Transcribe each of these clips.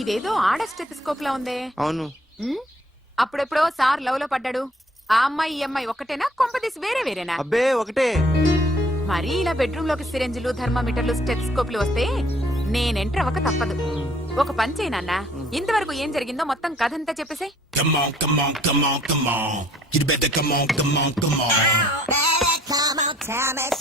ఇదేదో ఆడ స్టెథోస్కోప్ లా ఉందే. అవును. అప్పుడెప్పుడో సార్ లవ్ లో పడ్డాడు. ఆ అమ్మాయి ఈ అమ్మాయి ఒకటేనా, కొంపదీసి వేరే వేరేనా? అబ్బే ఒకటే. మరి ఇలా బెడ్రూమ్ లోకి సిరెంజులు, థర్మామీటర్లు, స్టెథోస్కోప్లు వస్తే నేను ఎంటర్ అవ్వక తప్పదు. ఒక పని చేయి నాన్న, ఇంతవరకు ఏం జరిగిందో మొత్తం కథ అంతా చెప్పేసే.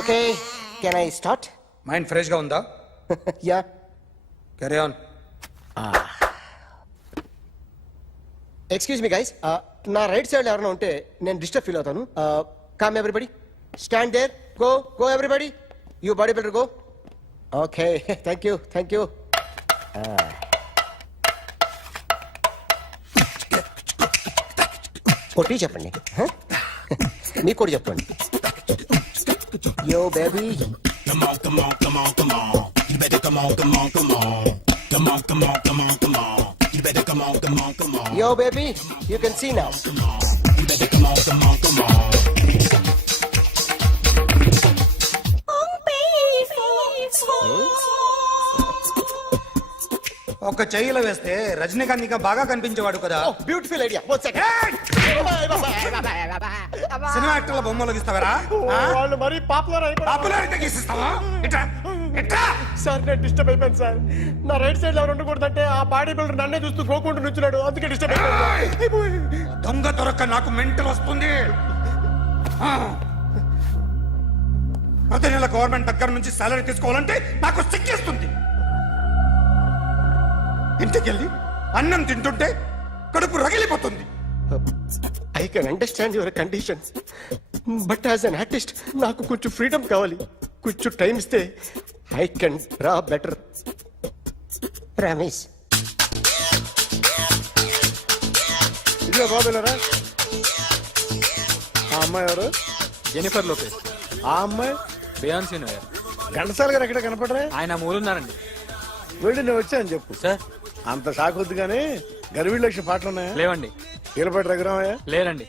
Okay, can I start? Mind fresh గా ఉందా? Yeah. Carry on. Excuse me guys, నా రైట్ సైడ్ ఎవరైనా ఉంటే నేను డిస్టర్బ్ ఫీల్ అవుతాను. Come everybody, stand there, go go everybody, you body builder go. Okay, thank you thank you. కొట్టి చెప్పండి, మీకు కూడా చెప్పండి. Yo baby, Come on, come on, come on, come on. You better come on, come on, come on. Come on, come on, come on, come on. You better come on, come on, come on. yo baby, you can see now. You better come on, come on, come on. ఒక చెయ్యిలో వేస్తే రజనీకాంత్ ఇంకా బాగా కనిపించేవాడు కదా. Oh, beautiful idea. One second. Cinema యాక్టర్ల బొమ్మలు గీస్తావరా? వాళ్ళు మరి పాపులర్ పాపులారిటీ గీసిస్తావా? ఇట్రా ఇట్రా. సార్ నేను డిస్టర్బ్ అయిపోయాను సార్. నా రైట్ సైడ్ ఎవరు ఉండకూడదంటే ఆ బాడీ బిల్డర్ నన్నే చూస్తూ గోకుంటూ నుంచున్నాడు, అందుకే డిస్టర్బ్ అయిపోయాను. దొంగ దొరక్క నాకు మెంటల్ వస్తుంది. ప్రతి నెల గవర్నమెంట్ దగ్గర నుంచి సాలరీ తీసుకోవాలంటే నాకు సిగ్గేస్తుంది. ఇంటికెళ్ళి అన్నం తింటుంటే కడుపు రగిలిపోతుంది. I can understand your conditions, but as an artist నాకు కొంచెం ఫ్రీడమ్ కావాలి. కొంచెం టైం ఇస్తే I can draw better. Promise. ఇదిగో బాబులరా, ఆ అమ్మాయి ఎవరు? Jennifer Lopez. ఆ అమ్మాయి బియాన్సీ నోయర్. ఘంటసాల గారు ఎక్కడ కనపడరా? ఆయన మూలున్నారండి. వెళ్ళి నేను వచ్చాను చెప్పు. సార్ అంత షాక్ వద్దు కానీ గర్వీళ్ళ లక్ష పాటలు ఉన్నాయా? లేవండి. ఈలపాటి రఘురామయ్య లేరండి.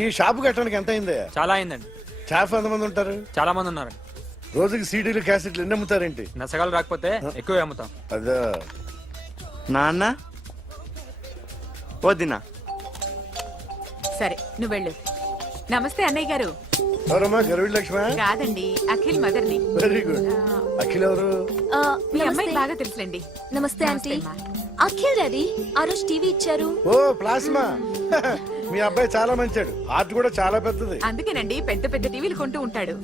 ఈ షాపు కట్టడానికి ఎంత అయిందయ్యా? చాలా అయిందండి. స్టాఫ్ ఎంతమంది ఉంటారు? చాలా మంది ఉన్నారండి. రోజుకి సీడీలు క్యాసెట్లు ఎన్ని అమ్ముతారేంటి? నసగాలు రాకపోతే ఎక్కువ అమ్ముతాం. అదే. నాన్న వదినా. సరే నువ్వు వెళ్ళు. నమస్తే అన్నయ్య గారు. ఎవరమ్మా? గర్వీళ్ళ లక్ష్మ? కాదండి, అఖిల్ మదర్ని. Very good. అఖిల్ ఎవరు? మీ అమ్మాయి బాగా తెలుసులేండి. నమస్తే ఆంటీ. అఖిల్ డాడీ ఆ రోజు టీవీ ఇచ్చారు. ఓ ప్లాస్మా. మీ అబ్బాయి చాలా మంచాడు, ఆర్ట్ కూడా చాలా పెద్దది. అందుకేనండి పెద్ద పెద్ద టీవీలు కొంటూ ఉంటాడు.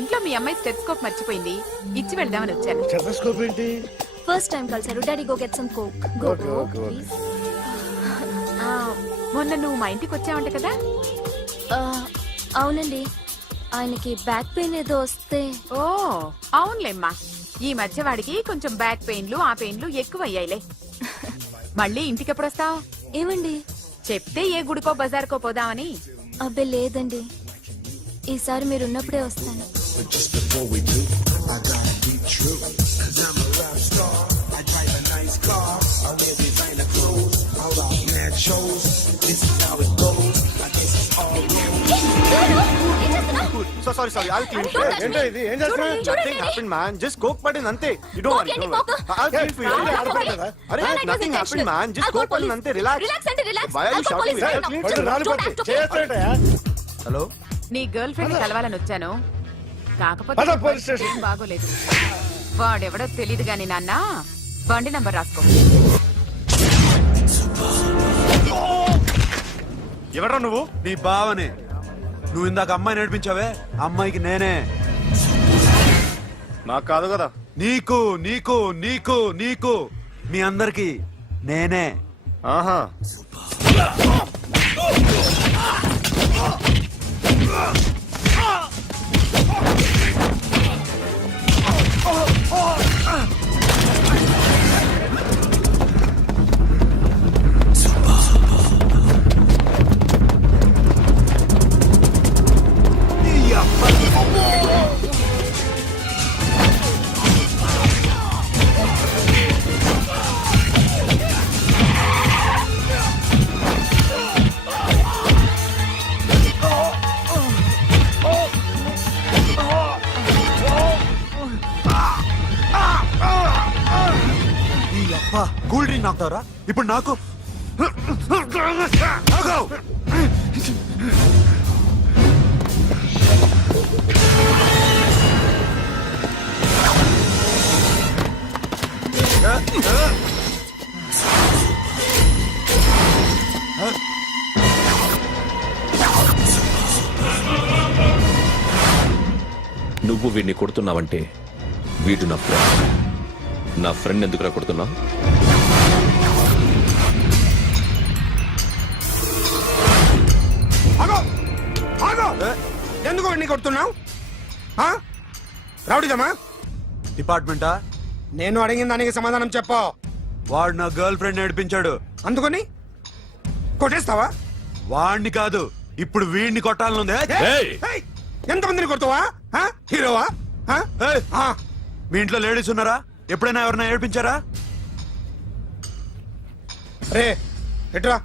ఇంట్లో మీ అమ్మాయి స్టెథోస్కోప్ మర్చిపోయింది, ఇచ్చి వెళ్దామని వచ్చాను. స్టెథోస్కోప్ ఏంటి? ఫస్ట్ టైం కలిసారు. Daddy go get some coke. Go okay, go okay, okay. Please. మొన్న నువ్వు మా ఇంటికి వచ్చావంట కదా? అవునండి, ఆయనకి బ్యాక్ పెయిన్ ఏదో వస్తే. ఓ అవునులేమ్మా, ఈ మధ్య వాడికి కొంచెం బ్యాక్ పెయిన్లు ఆ పెయిన్లు ఎక్కువ అయ్యాయిలే. మళ్ళీ ఇంటికి ఎప్పుడు వస్తావు? ఏమండి చెప్తే ఏ గుడికో బజార్కో పోదామని. అబ్బే లేదండి, ఈసారి మీరున్నప్పుడే వస్తాను. So sorry, I'll clean. ఏంటో ఇది? ఏం చేస్తున్నా? Nothing happened, man. Just coke పడింది అంతే. You don't worry. I'll clean for you. అరే nothing happened, man. Just coke పడింది అంతే. Relax. Why are you shouting? Hello, నీ గర్ల్ ఫ్రెండ్ కలవాలని వచ్చాను, కాకపోతే పద పోలీస్ స్టేషన్. ఏం బాగోలేదు. వాడెవడో తెలీదు గాని నాన్న, బండి నంబర్ రాసుకో. ఎవడ్రా నువ్వు? నీ బావనే. నువ్వు ఇందాక అమ్మాయి నడిపించావే, అమ్మాయికి నేనే. నాకు కాదు కదా. నీకు నీకు నీకు నీకు మీ అందరికి నేనే. ఆహా. తప్ప కూల్ డ్రింక్ నాకుతావరా ఇప్పుడు నాకు ఆగు! నువ్వు వీడిని కొడుతున్నావంటే వీడు నా ఫ్రెండ్. నా ఫ్రెండ్ ఎందుకురా కొడుతున్నావు? ఆగో ఆగో ఎందుకు వాడిని కొడుతున్నావు రౌడీదమ్మా డిపార్ట్మెంటా? నేను అడిగిన దానికి సమాధానం చెప్పు. వాడు నా గర్ల్ ఫ్రెండ్ నడిపించాడు. అందుకని కొట్టేస్తావా? వాడిని కాదు ఇప్పుడు వీడిని కొట్టాలనుంది. ఏయ్! ఏయ్, ఎంతమందిని కొడతావా? హీరోవా? ఏయ్! మీ ఇంట్లో లేడీస్ ఉన్నారా? ఎప్పుడైనా ఎవరైనా ఏడిపించారా? రే ఎట్రా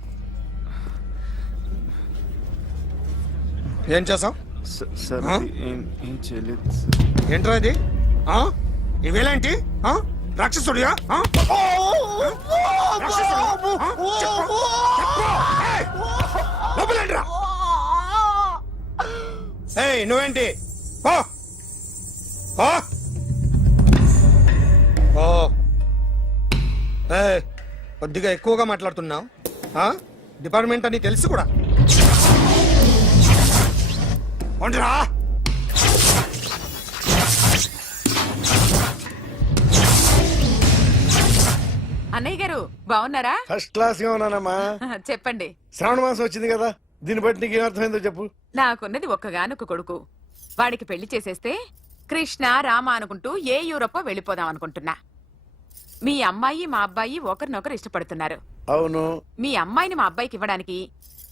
ఏం చేసావు? సార్ ఆ? ఏం చేయలేదు. ఏంట్రా ఇది? ఇవేలేంటి? రాక్షసుడియా? రాక్షసుడియా? చెప్పు. ఏయ్, లోపలేంట్రా? ఏయ్ నువ్వేంటి? పో. పో. పో. ఏయ్, కొద్దిగా ఎక్కువగా మాట్లాడుతున్నావు. డిపార్ట్మెంట్ అని తెలుసు కూడా. ఉండరా? అన్నయ్య గారు బాగున్నారా? ఫస్ట్ క్లాస్ గా ఉన్నానమ్మా. చెప్పండి. శ్రావణ మాసం వచ్చింది కదా, దీన్ని బట్టి నీకు ఏమర్థమైందో చెప్పు. నాకున్నది ఒక్కగానొక్క కొడుకు. వాడికి పెళ్లి చేసేస్తే కృష్ణ రామ అనుకుంటూ ఏ యూరోపో వెళ్ళిపోదాం అనుకుంటున్నా. మీ అమ్మాయి మా అబ్బాయి ఒకరినొకరు ఇష్టపడుతున్నారు. అవును. మీ అమ్మాయిని మా అబ్బాయికి ఇవ్వడానికి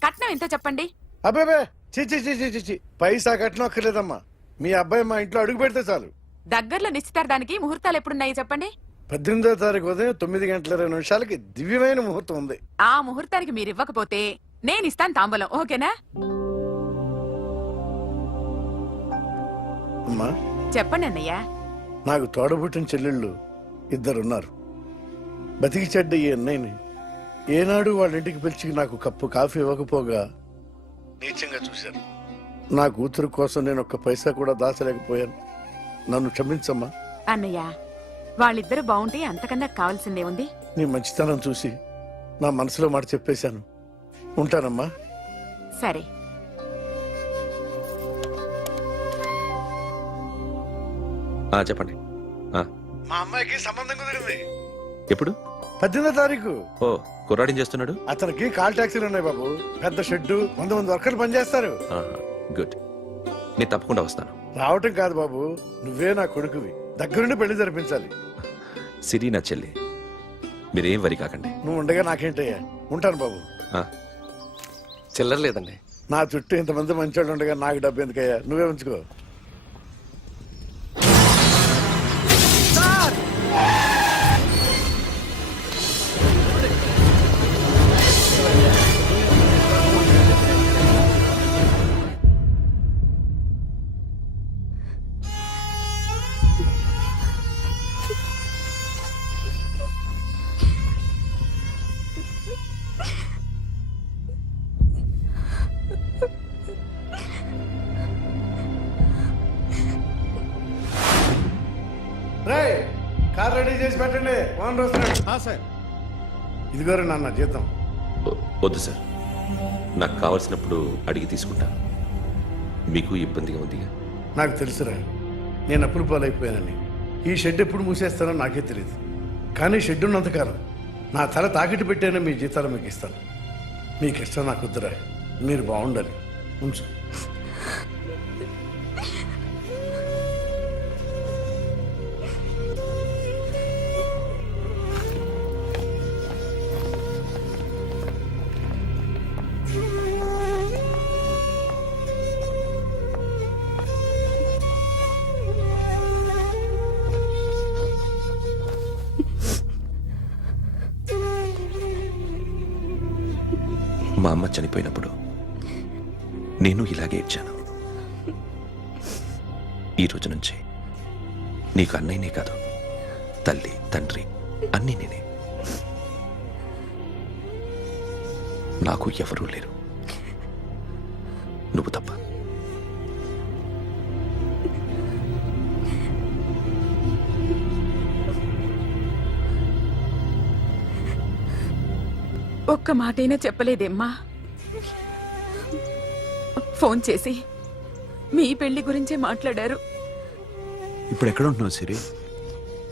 కట్నం ఎంతో చెప్పండి. అబ్బాబే చిచి పైసా కట్నం అక్కర్లేదమ్మా. మీ అబ్బాయి మా ఇంట్లో అడుగు పెడితే చాలు. దగ్గరలో నిశ్చితార్థానికి ముహూర్తాలు ఎప్పుడున్నాయి చెప్పండి. 18వ తారీఖు ఉదయం 9:20 దివ్యమైన ముహూర్తం ఉంది. ఆ ముహూర్తానికి మీరు ఇవ్వకపోతే నేను ఇస్తాను తాంబూలం. ఓకేనా? అమ్మా చెప్పండి అన్నయ్య. నాకు తోడబుట్టిన చెల్లెళ్ళు ఇద్దరున్నారు. బతికి చెడ్డ ఈ అన్నయ్యని ఏనాడు వాళ్ళ ఇంటికి పిలిచి నాకు కప్పు కాఫీ ఇవ్వకపోగా నీచంగా చూశాను. నా కూతురు కోసం నేను ఒక్క పైసా కూడా దాచలేకపోయాను. నన్ను క్షమించమ్మా. అన్నయ్య వాళ్ళిద్దరు బాగుంటే అంతకన్నా కావాల్సిందే ఉంది. నీ మంచితనం చూసి నా మనసులో మాట చెప్పేశాను. ఉంటానమ్మా. సరే. చెప్పండి. మా అమ్మాయికి సంబంధం కుదిరింది. ఎప్పుడు? 18వ తారీఖు. ఓ కుర్రాడిని చేస్తున్నాడు. అతనికి కాల్ టాక్సీలు ఉన్నాయి బాబు. పెద్ద షెడ్డు, 100 మంది వర్కర్లు పనిచేస్తారు. గుడ్. నేను తప్పకుండా వస్తాను. రావటం కాదు బాబు, నువ్వే నా కొడుకువి. దగ్గరుండి పెళ్లి జరిపించాలి. సిరి నా చెల్లి, మీరేం వరి కాకండి. నువ్వు ఉండగా నాకేంటయ్యా. ఉంటాను బాబు. చిల్లర లేదండి. నా చుట్టూ ఇంతమంది మంచోళ్ళు ఉండగా నాకు డబ్బు ఎందుకయ్యా, నువ్వే ఉంచుకో. కార్ రెడీ చేసి పెట్టండి. ఓనర్ వస్తున్నాడు. సార్ ఇదిగోరా నాన్న జీతం. వద్దు సార్, నాకు కావలసినప్పుడు అడిగి తీసుకుంటాను. మీకు ఇబ్బందిగా ఉంది? నాకు తెలుసురా, నేను అప్పులు పాలైపోయానని. ఈ షెడ్ ఎప్పుడు మూసేస్తానో నాకే తెలియదు. కానీ షెడ్ ఉన్నంతకాలం నా తల తాకిట్టు పెట్టానో మీ జీతాలు మీకు ఇస్తాను. మీకు ఇష్టం నాకు వద్దురా, మీరు బాగుండాలి. ఉంచు. మా అమ్మ చనిపోయినప్పుడు నేను ఇలాగే ఇచ్చాను. ఈ రోజు నుంచి నీకు అన్నయ్యనే కాదు, తల్లి తండ్రి అన్నీ నేనే. నాకు ఎవరూ లేరు, నువ్వు తప్ప. ఒక్క మాటైనా చెప్పలేదేమ్మా? ఫోన్ చేసి మీ పెళ్లి గురించే మాట్లాడారు. ఇప్పుడు ఎక్కడ ఉంటున్నావు సిరి?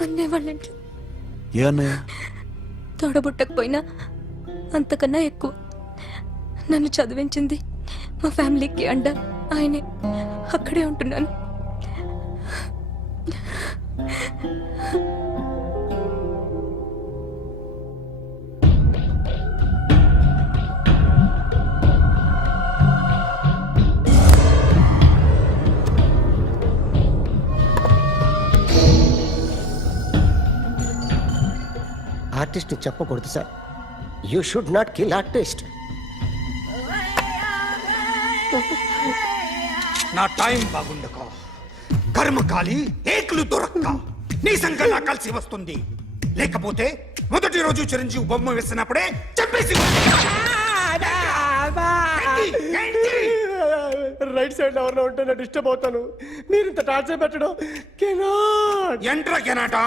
అన్నయ్య వాళ్ళంట్లో ఏ అన్నయ్య? తోడబుట్టకపోయినా అంతకన్నా ఎక్కువ నన్ను చదివించింది మా ఫ్యామిలీకి అండ ఆయనే. అక్కడే ఉంటున్నాను. ఆర్టిస్ట్ చెప్పకూడదు sir. You should not kill artist. నా టైం బాగుండక కర్మకాలి ఏకులు దొరక్క నీ సంఘం నా కలిసి వస్తుంది. లేకపోతే మొదటి రోజు చిరంజీవి బొమ్మ వేసినప్పుడే చెప్పేసి రైట్ సైడ్ ఎవరిలో ఉంటే నేను డిస్టర్బ్ అవుతాను. మీరు ఇంత టార్చర్ పెట్టడం ఎంట్రా కెనాట.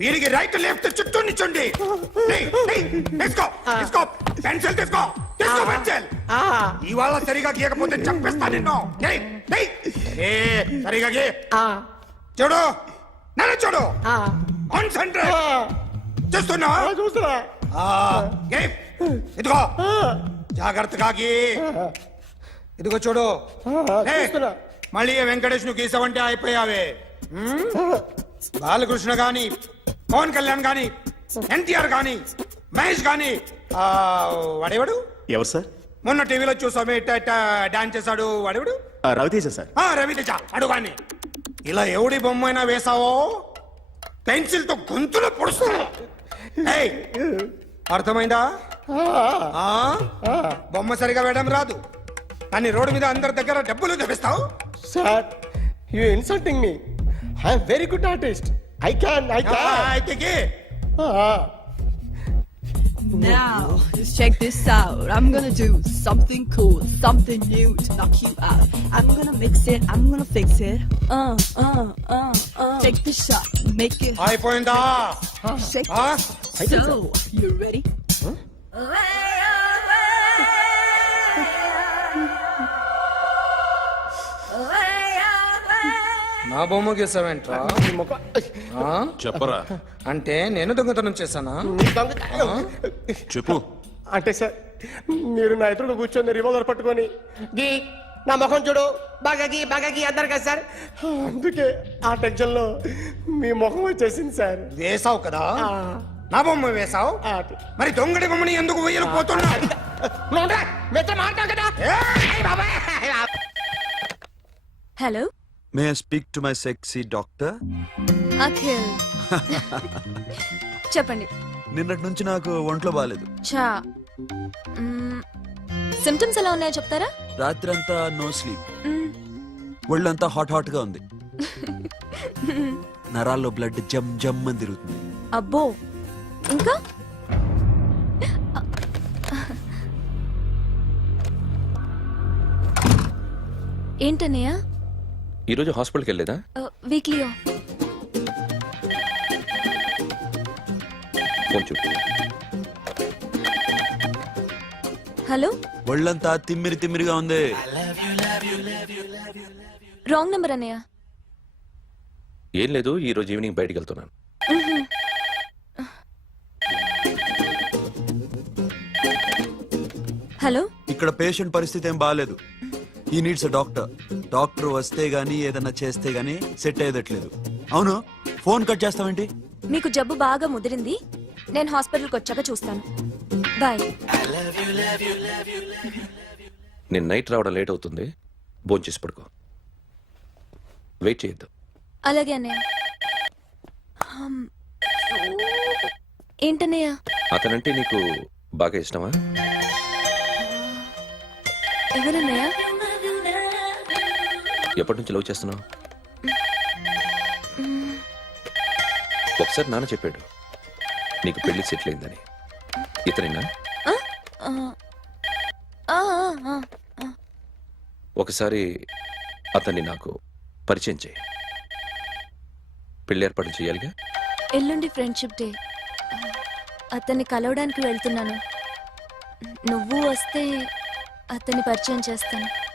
వీరికి రైట్ లెఫ్ట్ చుట్టూ నిచ్చండి. తీసుకో తీసుకో పెన్సిల్ తీసుకో తీసుకో పెన్సిల్. ఇవాళ సరిగా గీయకపోతే చంపేస్తా నిన్ను. సరిగా గీ. చూడు నన్ను చూడు. కాన్సంట్రేట్ చూస్తున్నా చూస్తున్నా. ఇదిగో జాగ్రత్తగా గీ. ఇదిగో చూడు. మళ్ళీ వెంకటేష్ ను గీసావంటే అయిపోయావే. బాలకృష్ణ గాని పవన్ కళ్యాణ్ గాని ఎన్టీఆర్ గాని మహేష్ గాని వాడేవాడు ఎవరు సార్? మొన్న టీవీలో చూసామే డాన్స్ చేశాడు వాడేవాడు? రవితేజ సార్. రవితేజ అడుగాని. ఇలా ఎవడి బొమ్మ అయినా వేసావో పెన్సిల్ తో గొంతులో పొడుస్తా. అర్థమైందా? బొమ్మ సరిగా వేయడం రాదు కానీ రోడ్డు మీద అందరి దగ్గర డబ్బులు తెప్పిస్తావు. Sir you insulting me. I'm very good artist. I can అయితే Now, just check this out. I'm gonna do something cool, something new to knock you out. I'm gonna mix it, I'm gonna fix it. Take the shot, make it అయిపోయిందా? shake. So, you ready? నా బొమ్మ గీసావేంట్రా? చెప్పరా. అంటే నేను దొంగతనం చేశానా? చెప్పు. అంటే సార్ మీరు నా ఎదురు కూర్చొని రివాల్వర్ పట్టుకొని గీ నా ముఖం చూడు బాగా గీ అన్నారు కదా సార్. అందుకే ఆ టెన్షన్ లో మీ ముఖం వచ్చేసింది సార్. వేసావు కదా, నా బొమ్మ వేసావు. మరి దొంగడి బొమ్మని ఎందుకు వేయలు పోతున్నా? Hello, may I speak to my sexy doctor? Akhil. చెప్పండి. నిన్నటి నుంచి నాకు ఒంట్లో బాగాలేదు. చా సిమ్టమ్స్ ఎలా ఉన్నాయో చెప్తారా? రాత్రంతా నో స్లీప్, ఒళ్ళంతా హాట్ హాట్ గా ఉంది, నరాల్లో బ్లడ్ జమ్ జమ్ అని తిరుగుతుంది. అబ్బో, ఇంకా? ఏంటన్నయ్య? ఈరోజు హాస్పిటల్కి వెళ్ళేదా? Weekly off. ఫోన్ చూడు. హలో, ఒళ్ళంతా తిమ్మిరి తిమ్మిరిగా ఉంది. రాంగ్ నెంబర్ అన్నయ్య. ఏం లేదు, ఈరోజు ఈవినింగ్ బయటికి వెళ్తున్నాను. హలో, ఇక్కడ పేషెంట్ పరిస్థితి ఏం బాగాలేదు. ఈ నీడ్స్ డాక్టర్. డాక్టర్ వస్తే గానీ ఏదన్నా చేస్తే గానీ సెట్ అయ్యేదట్లేదు. అవును, ఫోన్ కట్ చేస్తావేంటి? మీకు జబ్బు బాగా ముదిరింది, నేను హాస్పిటల్కి వచ్చాక చూస్తాను. బాయ్. నేను నైట్ రావడం లేట్ అవుతుంది, భోంచేసి పడుకో. వెయిట్ చేయొద్దు. అలాగే అన్నయ్య. ఏంటన్నయ్య? అతనంటే నీకు బాగా ఇష్టమా? ఎవరన్నయ్య? ఎప్పటి నుంచి లవ్ చేస్తున్నావు? ఒకసారి నాన్న చెప్పాడు నీకు పెళ్లి సెటిల్ అయిందని. ఇతనేనా? ఆ, ఆ, ఆ, ఆ. ఒకసారి అతన్ని నాకు పరిచయం చేయి. పెళ్లి ఏర్పాటు చేయాలిగా. ఎల్లుండి ఫ్రెండ్షిప్ డే. అతన్ని కలవడానికి వెళ్తున్నాను. నువ్వు వస్తే అతన్ని పరిచయం చేస్తాను.